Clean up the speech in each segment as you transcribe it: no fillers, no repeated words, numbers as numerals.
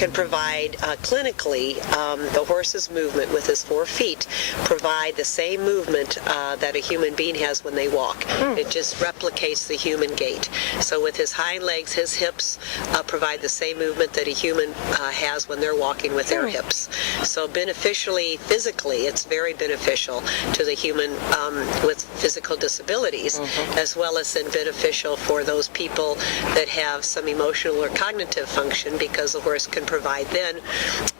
can provide clinically the horse's movement with his 4 feet provide the same movement that a human being has when they walk. It just replicates the human gait. So with his hind legs, his hips provide the same movement that a human has when they're walking with their hips. So beneficially, physically, it's very beneficial to the human with physical disabilities, as well as beneficial for those people that have some emotional or cognitive function, because the horse can provide then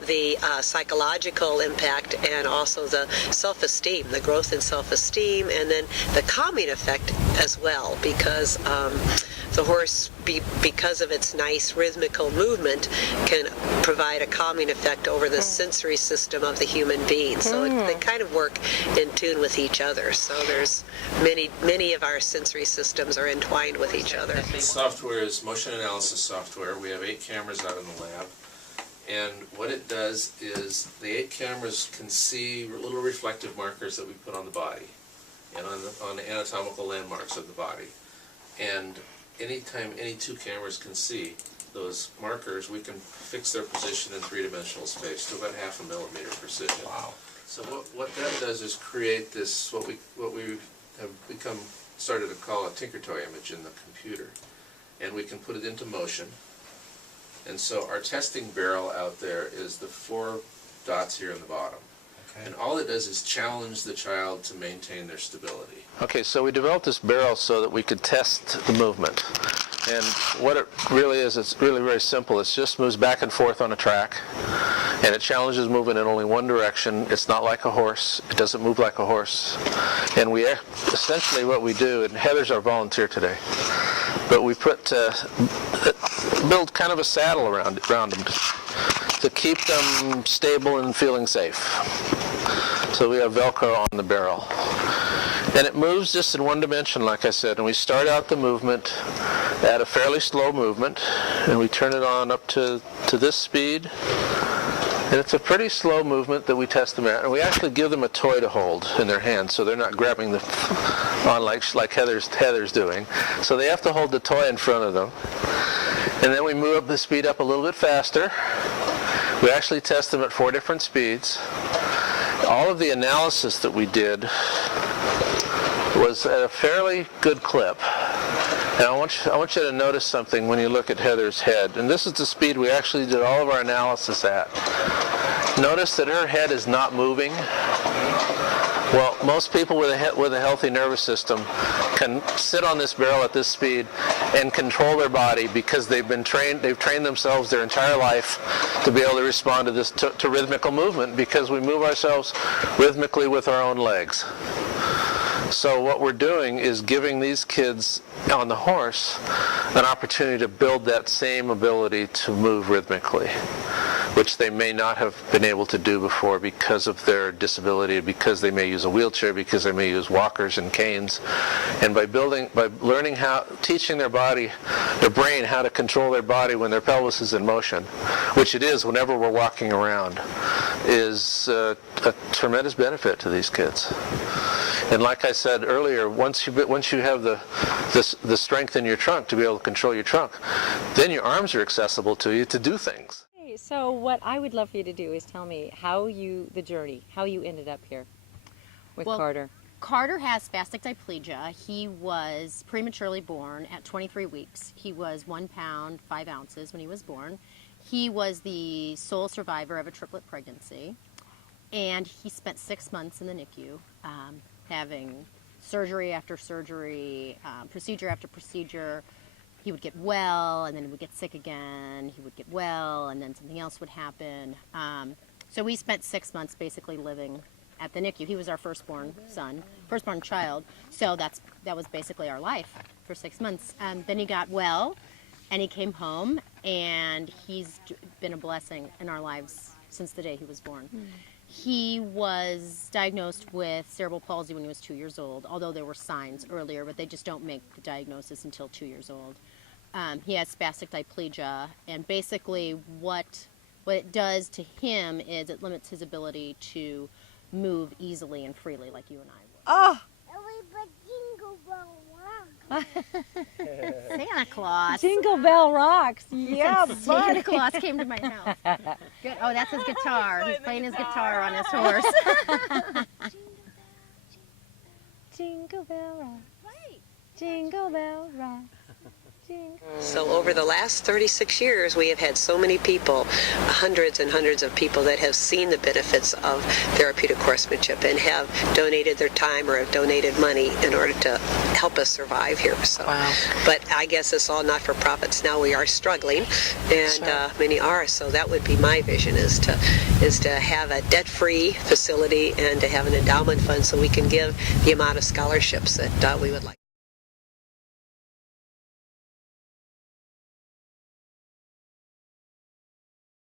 the psychological impact and also the self-esteem, the growth in self-esteem, and then the calming effect as well, because the horse, because of its nice rhythmical movement, can provide a calming effect over the sensory system of the human being. So they kind of work in tune with each other. So there's many of our sensory systems are entwined with each other. This software is motion analysis software. We have 8 cameras out in the lab. And what it does is the 8 cameras can see little reflective markers that we put on the body and on the anatomical landmarks of the body. And anytime any 2 cameras can see those markers, we can fix their position in 3-dimensional space to about 0.5 millimeter precision. Wow. So what that does is create this, what we have started to call a tinker toy image in the computer. And we can put it into motion. And so our testing barrel out there is the 4 dots here in the bottom. Okay. And all it does is challenge the child to maintain their stability. Okay, so we developed this barrel so that we could test the movement. And what it really is, it's really very simple. It just moves back and forth on a track, and it challenges movement in only one direction. It's not like a horse. It doesn't move like a horse. And we essentially what we do, and Heather's our volunteer today, but we build kind of a saddle around them to keep them stable and feeling safe. So we have Velcro on the barrel. And it moves just in one dimension, like I said. And we start out the movement at a fairly slow movement, and we turn it on up to this speed. And it's a pretty slow movement that we test them at. And we actually give them a toy to hold in their hands, so they're not grabbing on like Heather's doing. So they have to hold the toy in front of them. And then we move up the speed up a little bit faster. We actually test them at 4 different speeds. All of the analysis that we did was at a fairly good clip. And I want you to notice something when you look at Heather's head. And this is the speed we actually did all of our analysis at. Notice that her head is not moving. Well, most people with a healthy nervous system can sit on this barrel at this speed and control their body, because they've trained themselves their entire life to be able to respond to this to rhythmical movement, because we move ourselves rhythmically with our own legs. So what we're doing is giving these kids on the horse an opportunity to build that same ability to move rhythmically, which they may not have been able to do before because of their disability, because they may use a wheelchair, because they may use walkers and canes. And by learning teaching their brain how to control their body when their pelvis is in motion, which it is whenever we're walking around, is a tremendous benefit to these kids. And like I said earlier, once you have the strength in your trunk to be able to control your trunk, then your arms are accessible to you to do things. So what I would love for you to do is tell me how you ended up here with Carter. Carter has spastic diplegia. He was prematurely born at 23 weeks. He was 1 pound, 5 ounces when he was born. He was the sole survivor of a triplet pregnancy, and he spent 6 months in the NICU, having surgery after surgery, procedure after procedure. He would get well, and then he would get sick again. He would get well, and then something else would happen. So we spent 6 months basically living at the NICU. He was our firstborn child. So that was basically our life for 6 months. Then he got well, and he came home, and he's been a blessing in our lives since the day he was born. He was diagnosed with cerebral palsy when he was 2 years old, although there were signs earlier, but they just don't make the diagnosis until 2 years old. He has spastic diplegia, and basically what it does to him is it limits his ability to move easily and freely like you and I would. Oh! Santa Claus. Jingle Bell rocks. Yeah, Santa bud. Claus came to my house. Good. Oh, that's his guitar. He's playing his guitar on his horse. Jingle Bell rock. Jingle Bell rock. So over the last 36 years, we have had so many people, hundreds and hundreds of people that have seen the benefits of therapeutic horsemanship and have donated their time or have donated money in order to help us survive here. So, but I guess it's all not for profits. Now we are struggling, and many are. So that would be my vision: is to have a debt-free facility and to have an endowment fund so we can give the amount of scholarships that we would like.